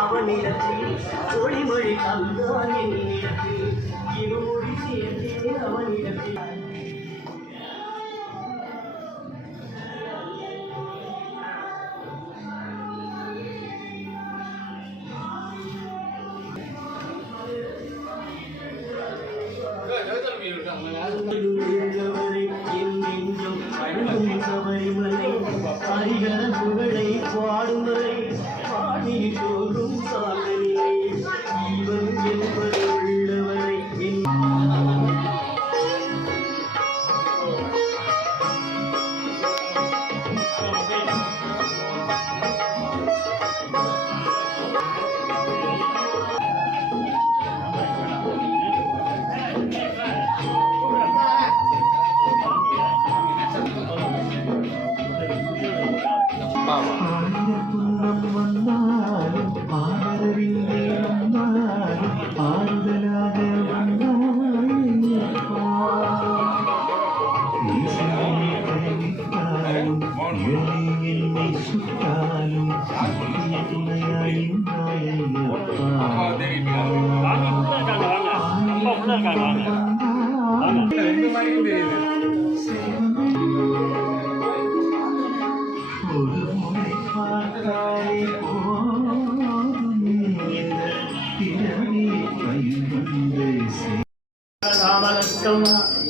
அவனிடத்தில் ஒளிமொழி தந்தான் என்னிடத்தில் இருமொழி சேர்த்தே அவனிடத்தில் என் நெஞ்சம் அழுகும் சபரிமலை ஹரிகர புகழை பாடும் வரை பாடி போகும் சாதனை இவன் என்பது உள்ளவரை புன்னம் வந்தாலும் ஆதரவில்லை வந்தாலும் ஆறுதலாக வந்தாலும் என்னை சுட்டாலும் துணையாய் ஒரு முறை பார்த்தாலே ராமலஸ்கம்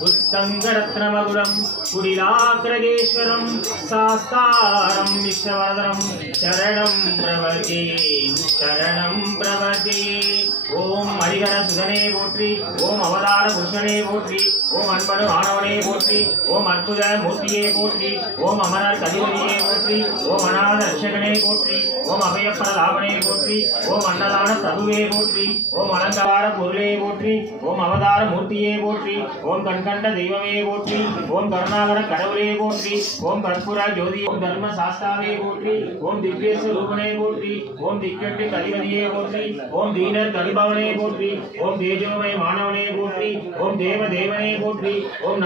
உத்தங்கரத்னமகுடம் குடிலாக்கிரகேஸ்வரம் சாஸ்தாரம் விஸ்வவரதரம் சரணம் பிரவதே சரணம் பிரவதே. ஓம் ஹரிஹர சுதனே போற்றி, ஓம் அவதார புருஷனே போற்றி, ஓம் அன்பனு ஆனவனே போற்றி, ஓம் அற்புத மூர்த்தியே போற்றி, ஓம் அமரர் கதிபதியே போற்றி, ஓம் அநாத ரட்சகனே போற்றி, ஓம் அபயப்பரலாபனே போற்றி, ஓம் அன்னதான பிரபுவே போற்றி, ஓம் அலங்கார பொருளே போற்றி, ஓம் அவதார மூர்த்தியே போற்றி, ஓம் கண்கண்ட தெய்வமே போற்றி, ஓம் கருணாகர கடவுளே போற்றி, ஓம் கற்பூர ஜோதி, ஓம் தர்ம சாஸ்தாவே போற்றி, ஓம் திவ்யேச ரூபனே போற்றி, ஓம் திக்கெட்டு கதிபதியே போற்றி, ஓம் தீனர் கலிபவனே போற்றி, ஓம் தேஜோமய மாணவனே போற்றி, ஓம் தேவ தேவனே போற்றி, ஓம்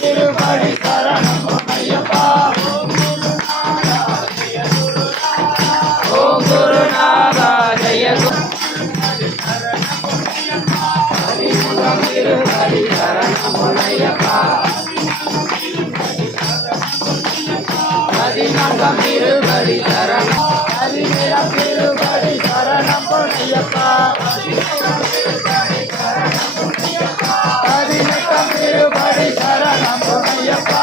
திருப்படி சரணம் ஐயப்பா. ஓம் குருநாதா ஜெய திருப்படி சரணம் ஐயப்பா. பதினங்கம் திருப்படி சரணம் திருப்படி சரணம் ஐயப்பா. பதினெட்டாம் திருப்படி சரணம் ஐயப்பா.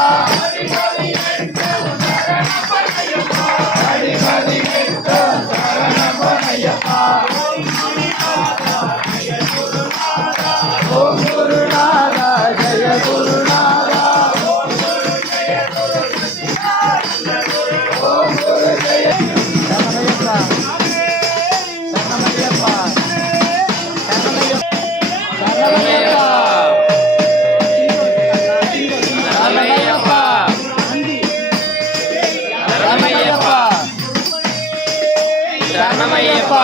பதினெட்டாம் சரணம் ஐயப்பா. ஓம் குருநாதா ஜெய குருநாதா. ஓம் குரு ஜெய சரணமையப்பா சரணமையப்பா சரணமையப்பா சரணமையப்பா.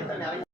சாப்பிடுங்க.